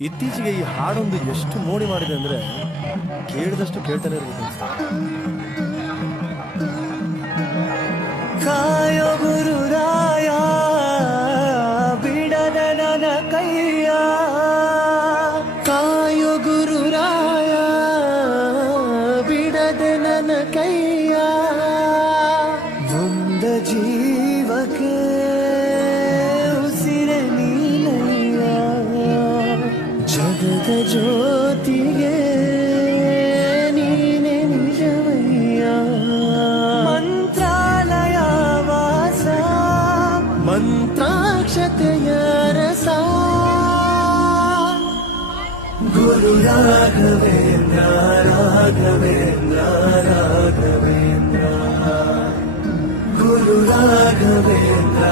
ಇತ್ತೀಚೆಗೆ ಈ ಹಾಡೊಂದು ಎಷ್ಟು ಮೋಡಿ ಮಾಡಿದೆ ಅಂದ್ರೆ ಕೇಳಿದಷ್ಟು ಕೇಳ್ತಾನೆ ಇರ್ಬೇಕು ಅನ್ಸ್ತಾ. ಕಾಯೋ ಗುರುರಾಯ ಬಿಡದ ನನ್ನ ಕೈಯ, ಕಾಯೋ ಗುರುರಾಯ ಬಿಡದ ನನ್ನ ಕೈಯ, ಮುಂದ ಜೀವಕ್ಕೆ ಉಸಿರೆ ನೀನಯ್ಯ, ಜಗದ ಜ್ಯೋತಿಗೆ ನೀನೆ ನಿಜವಯ್ಯ, ಮಂತ್ರಾಲಯ ವಾಸ ಮಂತ್ರಾಕ್ಷತೆಯ ರಸ, ಗುರು ರಾಘವೇಂದ್ರ ರಾಘವೇಂದ್ರ ರಾಘವೇಂದ್ರ, ಗುರು ರಾಘವೇಂದ್ರ